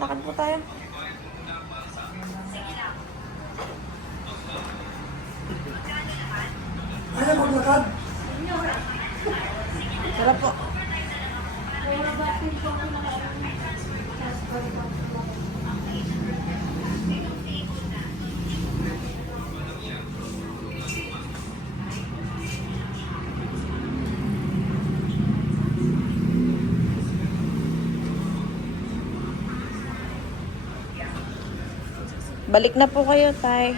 lakad po tayo. Kaya maglakad. Sarap po. Balik na po kayo, Tay.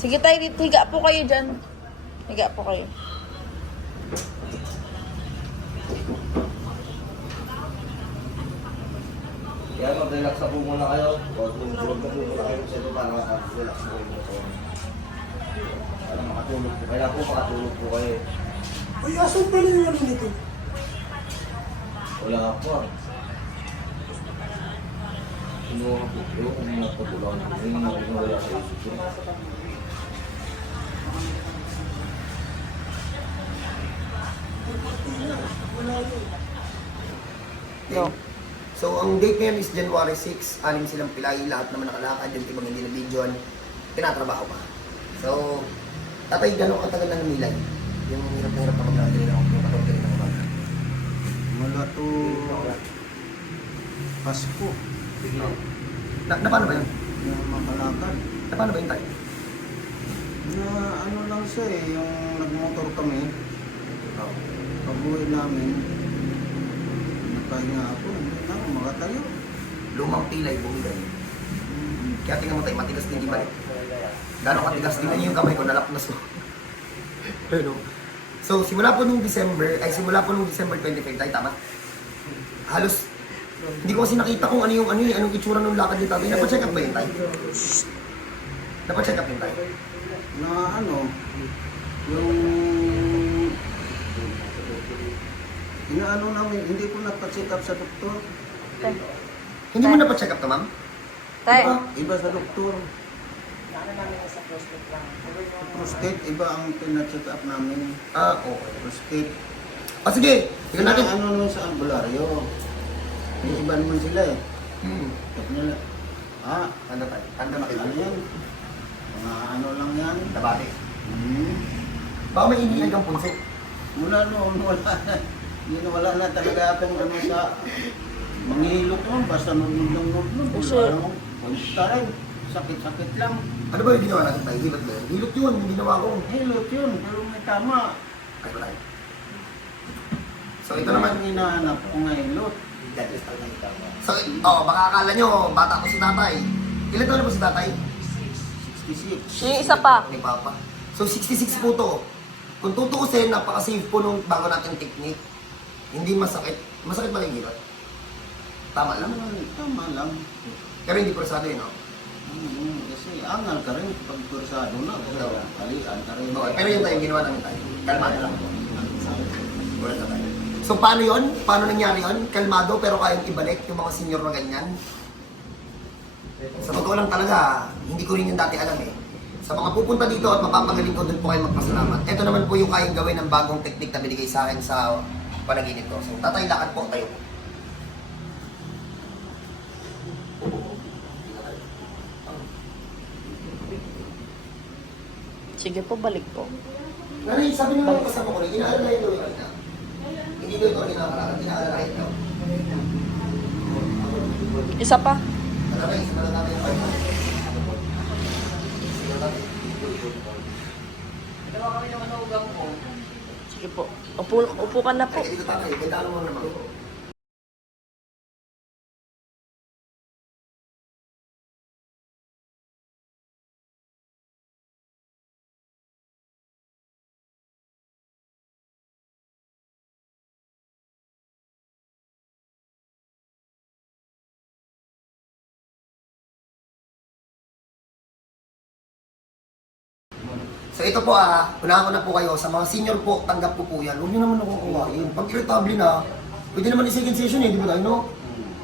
Sige, Tay, higa po kayo dyan. Higa po kayo. Kaya mag-relax na po muna kayo. Tulog na po muna kayo sa ito para relax na kayo po. Para makatulog po. Kailangan po makatulog po kayo. Uy, asan pala yung ano nito? Wala nga po ah. Kinuha po. Ewan kung mga patulang. Yung mga wala sa isip ko. Go. So, ang date ngayon is January 6. Anim silang pilay. Lahat naman nakalakad. Yung ibang hindi na videoan. Tinatrabaho pa. So, tatay, gano'ng katagal na namilay? Yung hirap na hirap na mag-rally na ako. Yung katawag na ako. Mula to Pasko Na paano ba yun? na makalakad. Na paano ba yun tayo? Na ano lang siya eh, yung nagmotor kami. Pag-uwi namin, nakahinga ako, hindi na ako makatayo. Lumang pilay, bumigay. Kaya tingnan mo tayo, matigas din ibalik. Gano'ng katigas din yung kamay ko, nalapnas ko. Pero, so, simula po nung December 25 tayo, tama? Halos, hindi ko kasi nakita kung anong itsura ng lakad ni tatay. Napacheck up ba yun tayo? Napacheck up yun tayo? Na ano, yung inaano namin, hindi ko napacheck up sa doktor. Tay. Hindi mo napacheck up to, ma'am? Tay. Iba sa doktor. Prostate, iba ang pina-check up namin. Ah, okay. Prostate. Ah, sige, tingnan natin. Ano nun sa albularyo. May iba naman sila eh. Sabi nila, Ano tayo? Ano ano nakita? yan? Mga ano lang yan. Nabati. Hmm. Baka may iniilag kang punsit. Mula noon, wala na. Hindi na wala na talaga akong ano sa manghihilot noon. Basta nunod. Puso. Punta rin. Sakit-sakit lang. Ano ba yung ginawa natin tayo? Hilot ba yun? Hilot yun, yung ginawa ko. Hilot yun, pero may tama. Ay, wala yun. So, ito Ito naman. naman hinahanap ko nga hilot. So, baka akala nyo, bata ko si tatay. Ilan taon na ba si tatay? 66. Yung isa pa. Ni Papa. So, 66 po to. Kung tutuusin, napaka-safe po nung bago natin technique. Hindi masakit. Masakit ba yung hilot? Tama lang. Tama lang. Pero hindi prosado yun, no? Kasi angal ka rin pag kursado na. Kalian ka rin. Okay, pero yun tayo, ginawa namin tayo. Kalmado lang po. Wala na tayo. So, paano yun? Paano nangyari yun? Kalmado, pero kayang ibalik yung mga senior na ganyan. Sa totoo lang talaga, hindi ko rin yung dati alam eh. Sa mga pupunta dito at mapapagaling ko, doon po kayo magpasalamat. Ito naman po yung kayang gawin ng bagong teknik na binigay sa akin sa panaginip ko. So, tatay, lakad po tayo. Sige po, balik po. Nanay, sabi nyo mga kasama ko rin, inaalalayan daw yung kanina. Hindi daw ito kinakalaan, inaalalayan daw. Isa pa. Malamay, simulan natin yung kanina. Sige po. Upo ka na po. Ay, dito tatay, may dalo mo naman. So ito po unahan ko na po kayo. Sa mga senior po, tanggap ko po yan. Huwag nyo naman akong kuhain. Pag irritable na, pwede naman i-second session eh, di ba tayo, no?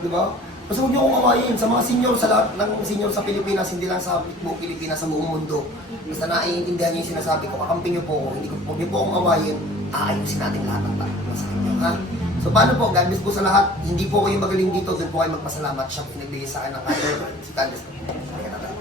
Di ba? Basta huwag niyo akong awayin sa mga senior, sa lahat ng senior sa Pilipinas, hindi lang sa buong Pilipinas, sa buong mundo. Basta naiintindihan niyo yung sinasabi ko, kakamping niyo po ako, huwag niyo po akong awayin, aayusin natin lahat ng tao sa inyo, ha? So paano po, God bless po sa lahat, hindi po kayo magaling dito, doon po kayo magpasalamat, siya po nagbigay sa akin ng kaya, si God bless po.